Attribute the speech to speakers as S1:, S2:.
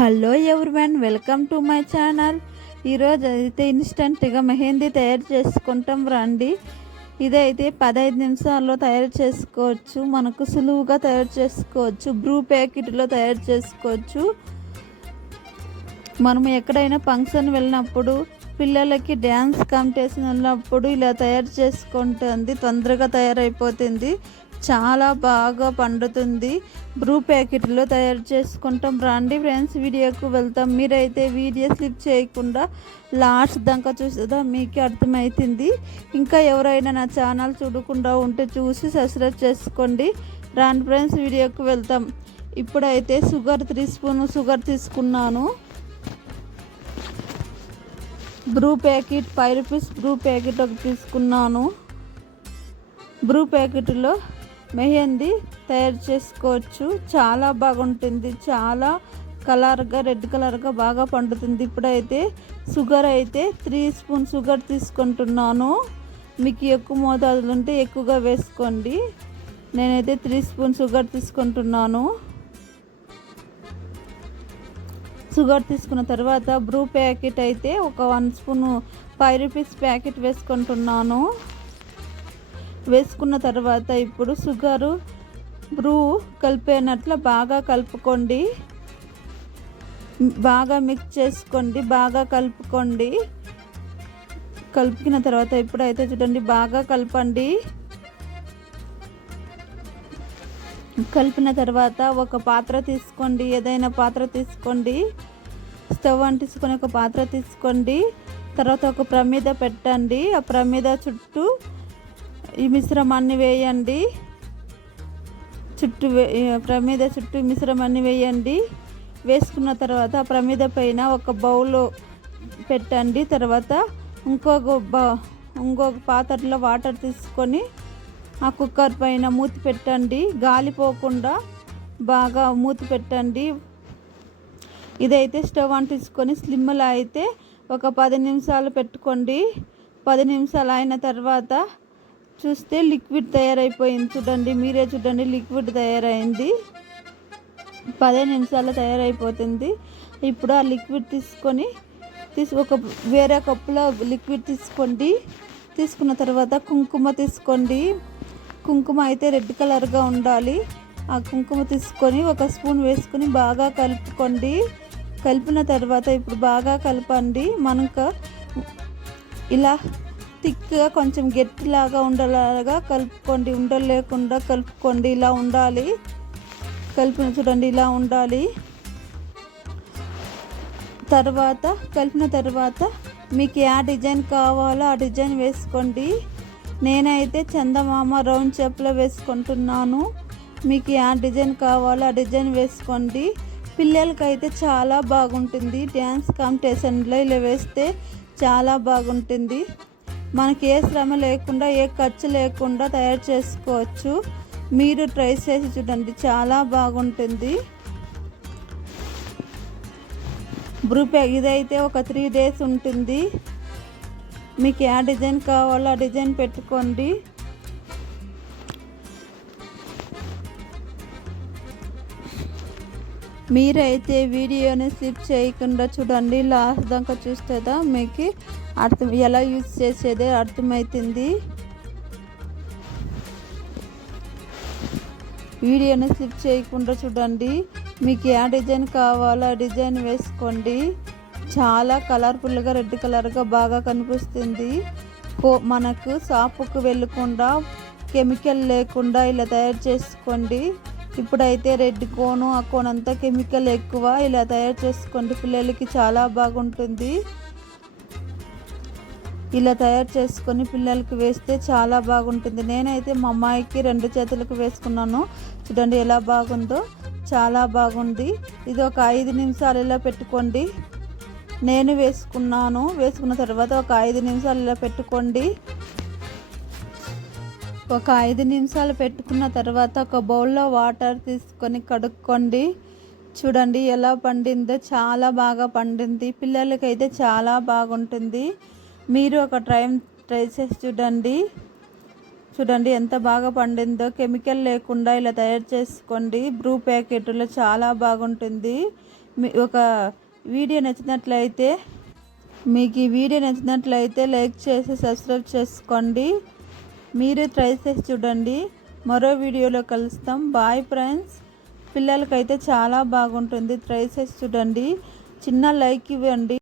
S1: Hello everyone welcome to my channel. ఈరోజు అయితే ఇన్స్టెంట్గా మెహందీ తయారు చేసుకుంటాం రండి. ఇదైతే పదహైదు నిమిషాల్లో తయారు చేసుకోవచ్చు. మనకు సులువుగా తయారు చేసుకోవచ్చు. బ్రూ ప్యాకెట్లో తయారు చేసుకోవచ్చు. మనం ఎక్కడైనా ఫంక్షన్ వెళ్ళినప్పుడు పిల్లలకి డ్యాన్స్ కాంపిటీషన్ ఉన్నప్పుడు ఇలా తయారు చేసుకుంటుంది. తొందరగా తయారైపోతుంది. చాలా బాగా పండుతుంది. బ్రూ ప్యాకెట్లో తయారు చేసుకుంటాం. రండి ఫ్రెండ్స్ వీడియోకు వెళ్తాం. మీరైతే వీడియో స్లిప్ చేయకుండా లాస్ట్ దాకా చూసేదా మీకు అర్థమవుతుంది ఇంకా ఎవరైనా నా ఛానల్ చూడకుండా ఉంటే చూసి సబ్స్క్రైబ్ చేసుకోండి. రాండి ఫ్రెండ్స్ వీడియోకు వెళ్తాం. ఇప్పుడైతే షుగర్ త్రీ స్పూన్ షుగర్ తీసుకున్నాను. Bru packet five rupees Bru packet ఒకటి తీసుకున్నాను. బ్రూ ప్యాకెట్లో మెహందీ తయారు చేసుకోవచ్చు. చాలా బాగుంటుంది. చాలా కలర్గా రెడ్ కలర్గా బాగా పండుతుంది. ఇప్పుడైతే షుగర్ అయితే త్రీ స్పూన్ షుగర్ తీసుకుంటున్నాను. మీకు ఎక్కువ మోతాదులు ఉంటే ఎక్కువగా వేసుకోండి. నేనైతే త్రీ స్పూన్ షుగర్ తీసుకుంటున్నాను. షుగర్ తీసుకున్న తర్వాత బ్రూ ప్యాకెట్ అయితే ఒక one spoon five rupees packet వేసుకుంటున్నాను. వేసుకున్న తర్వాత ఇప్పుడు షుగరు బ్రూ కలిపేనట్లు బాగా కలుపుకోండి. బాగా మిక్స్ చేసుకోండి బాగా కలుపుకోండి. కలిపిన తర్వాత ఇప్పుడైతే చూడండి బాగా కలపండి. కలిపిన తర్వాత ఒక పాత్ర తీసుకోండి ఏదైనా పాత్ర తీసుకోండి. స్టవ్ అంటించుకొని ఒక పాత్ర తీసుకోండి. తర్వాత ఒక ప్రమిద పెట్టండి. ఆ ప్రమిద చుట్టూ ఈ మిశ్రమాన్ని వేయండి. చుట్టూ ప్రమీద చుట్టూ మిశ్రమాన్ని వేయండి. వేసుకున్న తర్వాత ప్రమీద పైన ఒక బౌల్ పెట్టండి. తర్వాత ఇంకొక బౌ ఇంకొక పాత్రలో వాటర్ తీసుకొని ఆ కుక్కర్ పైన మూతి పెట్టండి. గాలి పోకుండా బాగా మూతి పెట్టండి. ఇదైతే స్టవ్ అంటించుకొని స్లిమ్లో అయితే ఒక పది నిమిషాలు పెట్టుకోండి. పది నిమిషాలు అయిన తర్వాత చూస్తే లిక్విడ్ తయారైపోయింది. చూడండి మీరే చూడండి లిక్విడ్ తయారైంది. పదే నిమిషాల్లో తయారైపోతుంది. ఇప్పుడు ఆ లిక్విడ్ తీసుకొని తీసి ఒక వేరే కప్పులో లిక్విడ్ తీసుకోండి. తీసుకున్న తర్వాత కుంకుమ తీసుకోండి. కుంకుమ అయితే రెడ్ కలర్గా ఉండాలి. ఆ కుంకుమ తీసుకొని ఒక స్పూన్ వేసుకొని బాగా కలుపుకోండి. కలిపిన తర్వాత ఇప్పుడు బాగా కలపండి. మనకు ఇలా థిక్గా కొంచెం గట్టిలాగా ఉండలాగా కలుపుకోండి. ఉండలేకుండా కలుపుకోండి. ఇలా ఉండాలి. కలిపిన చూడండి ఇలా ఉండాలి. తర్వాత కలిపిన తర్వాత మీకు ఏ డిజైన్ కావాలో ఆ డిజైన్ వేసుకోండి. నేనైతే చందమామ రౌండ్ చెప్పులో వేసుకుంటున్నాను. మీకు ఏ డిజైన్ కావాలో ఆ డిజైన్ వేసుకోండి. పిల్లలకైతే చాలా బాగుంటుంది. డ్యాన్స్ కాంపిటీషన్లో ఇలా వేస్తే చాలా బాగుంటుంది. మనకి ఏ శ్రమ లేకుండా ఏ ఖర్చు లేకుండా తయారు చేసుకోవచ్చు. మీరు ట్రై చేసి చూడండి. చాలా బాగుంటుంది. బ్రూపే ఇదైతే ఒక త్రీ డేస్ ఉంటుంది. మీకు ఏ డిజైన్ కావాలో ఆ డిజైన్ పెట్టుకోండి. మీరైతే వీడియోని స్లిప్ చేయకుండా చూడండి. లాస్ట్ దాకా చూస్తేదా మీకు అర్థం ఎలా యూజ్ చేసేదే అర్థమవుతుంది వీడియోని స్లిప్ చేయకుండా చూడండి. మీకు ఏ డిజైన్ కావాలో ఆ డిజైన్ వేసుకోండి. చాలా కలర్ఫుల్గా రెడ్ కలర్గా బాగా కనిపిస్తుంది. కో మనకు షాపుకు వెళ్ళకుండా కెమికల్ లేకుండా ఇలా తయారు చేసుకోండి. ఇప్పుడైతే రెడ్ కోను ఆ కోన్ అంతా కెమికల్ ఎక్కువ. ఇలా తయారు చేసుకోండి పిల్లలకి చాలా బాగుంటుంది. ఇలా తయారు చేసుకొని పిల్లలకి వేస్తే చాలా బాగుంటుంది. నేనైతే మా అమ్మాయికి రెండు చేతులకు వేసుకున్నాను. చూడండి ఎలా బాగుందో. చాలా బాగుంది. ఇది ఒక ఐదు నిమిషాలు ఇలా పెట్టుకోండి. నేను వేసుకున్నాను. వేసుకున్న తర్వాత ఒక ఐదు నిమిషాలు ఇలా పెట్టుకోండి. ఒక ఐదు నిమిషాలు పెట్టుకున్న తర్వాత ఒక బౌల్లో వాటర్ తీసుకొని కడుక్కోండి. చూడండి ఎలా పండిందో చాలా బాగా పండింది. పిల్లలకైతే చాలా బాగుంటుంది. మీరు ఒక ట్రై ట్రై చేసి చూడండి. చూడండి ఎంత బాగా పండిందో. కెమికల్ లేకుండా ఇలా తయారు చేసుకోండి. బ్రూ ప్యాకెట్లో చాలా బాగుంటుంది. మీ ఒక వీడియో నచ్చినట్లయితే మీకు ఈ వీడియో నచ్చినట్లయితే లైక్ చేసి సబ్స్క్రైబ్ చేసుకోండి. మీరు ట్రై చేసి చూడండి. మరో వీడియోలో కలుస్తాం. బాయ్ ఫ్రెండ్స్ పిల్లలకైతే చాలా బాగుంటుంది. ట్రై చేసి చూడండి. చిన్న లైక్ ఇవ్వండి.